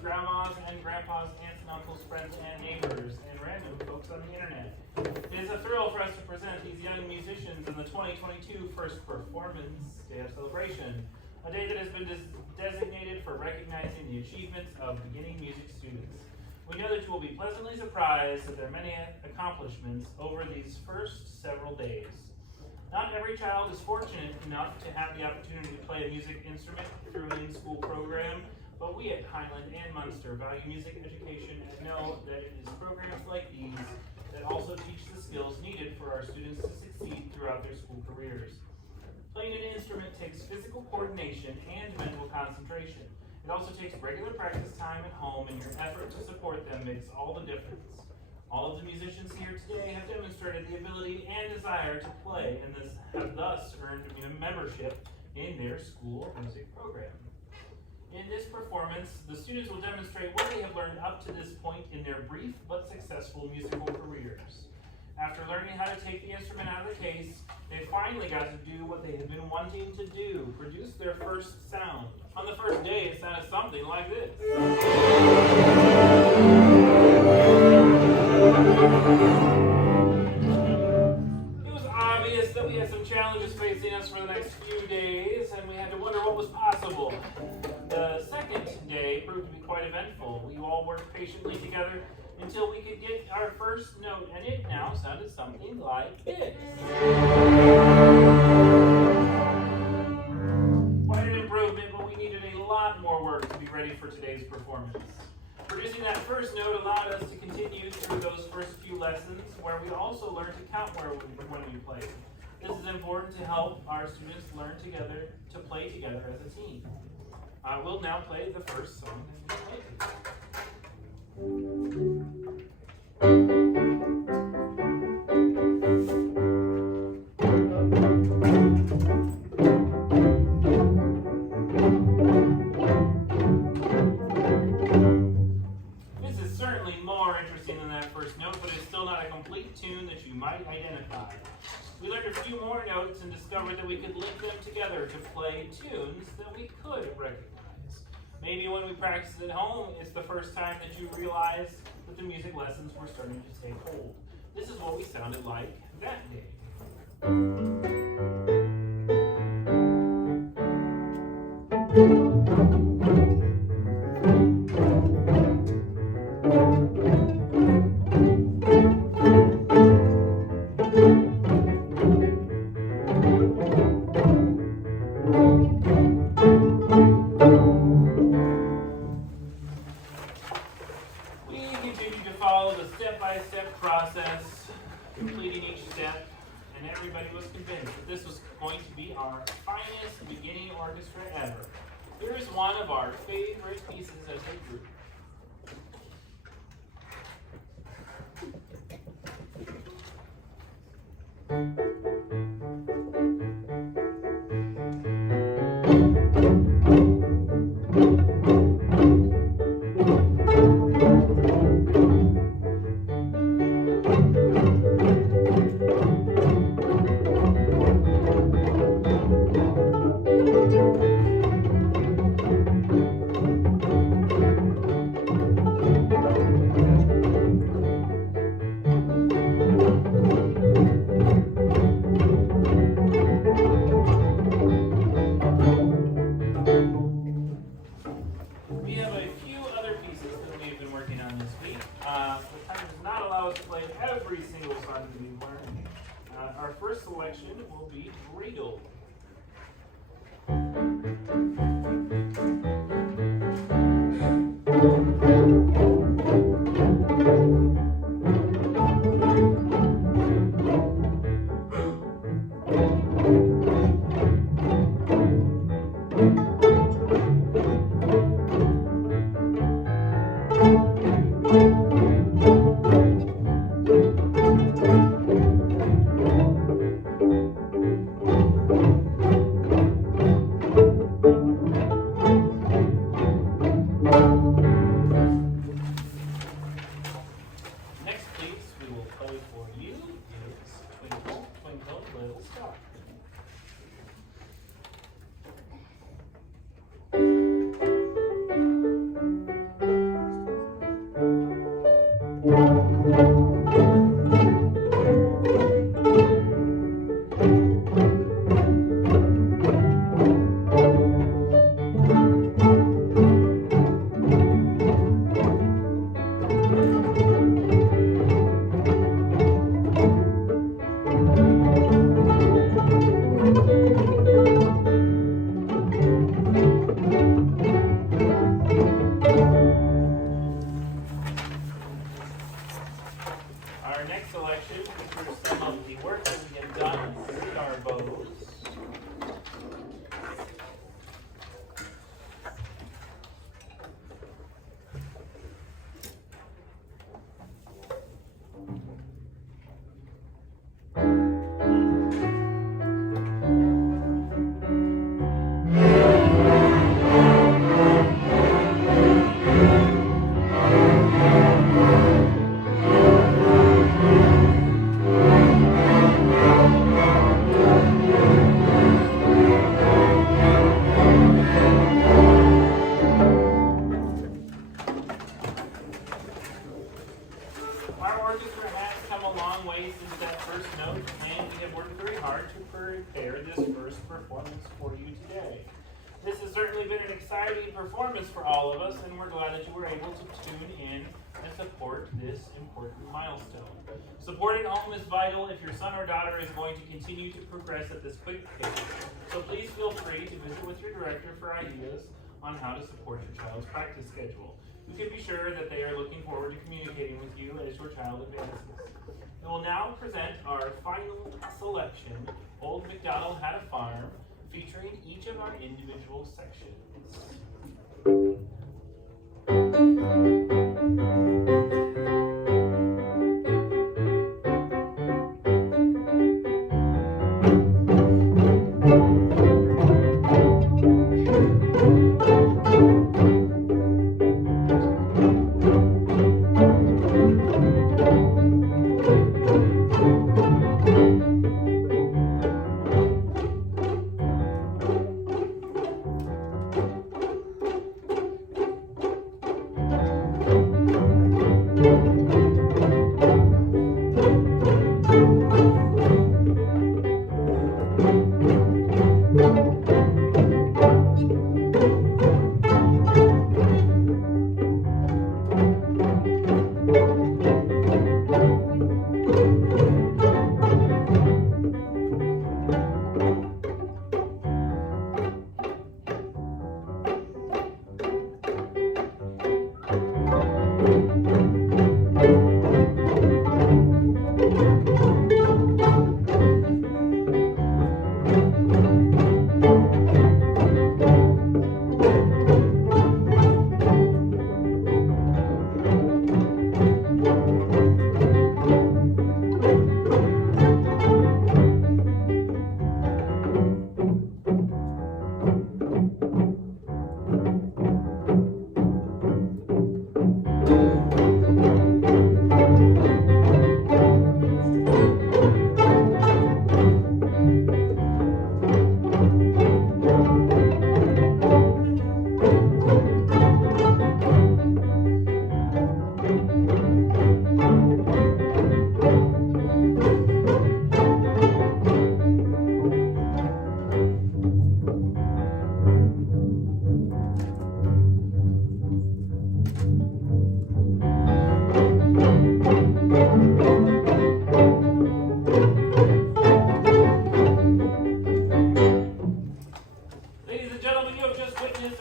grandmas and grandpas, aunts and uncles, friends and neighbors, and random folks on the internet. It is a thrill for us to present these young musicians in the 2022 First Performance Day of Celebration, a day that has been designated for recognizing the achievements of beginning music students. We know that you will be pleasantly surprised at their many accomplishments over these first several days. Not every child is fortunate enough to have the opportunity to play a music instrument through an in-school program, but we at Highland and Munster value music education and know that it is programs like these that also teach the skills needed for our students to succeed throughout their school careers. Playing an instrument takes physical coordination and mental concentration. It also takes regular practice time at home, and your effort to support them makes all the difference. All of the musicians here today have demonstrated the ability and desire to play and have thus earned membership in their school music program. In this performance, the students will demonstrate what they have learned up to this point in their brief but successful musical careers. After learning how to take the instrument out of the case, they finally got to do what they had been wanting to do, produce their first sound. On the first day, it sounded something like this. It was obvious that we had some challenges facing us for the next few days, and we had to wonder what was possible. The second day proved to be quite eventful. We all worked patiently together until we could get our first note, and it now sounded something like this. Quite an improvement, but we needed a lot more work to be ready for today's performance. Producing that first note allowed us to continue through those first few lessons, where we also learned to count when we played. This is important to help our students learn together to play together as a team. I will now play the first song that we played. This is certainly more interesting than that first note, but it's still not a complete tune that you might identify. We learned a few more notes and discovered that we could link them together to play tunes that we could recognize. Maybe when we practice at home, it's the first time that you realize that the music lessons were starting to take hold. This is what we sounded like that day. Step-by-step process, completing each step, and everybody was convinced that this was going to be our finest beginning orchestra ever. Here is one of our favorite pieces as a group. for you today. This has certainly been an exciting performance for all of us, and we're glad that you were able to tune in and support this important milestone. Support at home is vital if your son or daughter is going to continue to progress at this quick pace. So please feel free to visit with your director for ideas on how to support your child's practice schedule. You can be sure that they are looking forward to communicating with you as your child advances. We will now present our final selection, Old MacDonald Had a Farm, featuring each of our individual sections.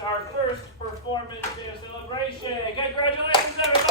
Our first performance day of celebration. Congratulations, everybody!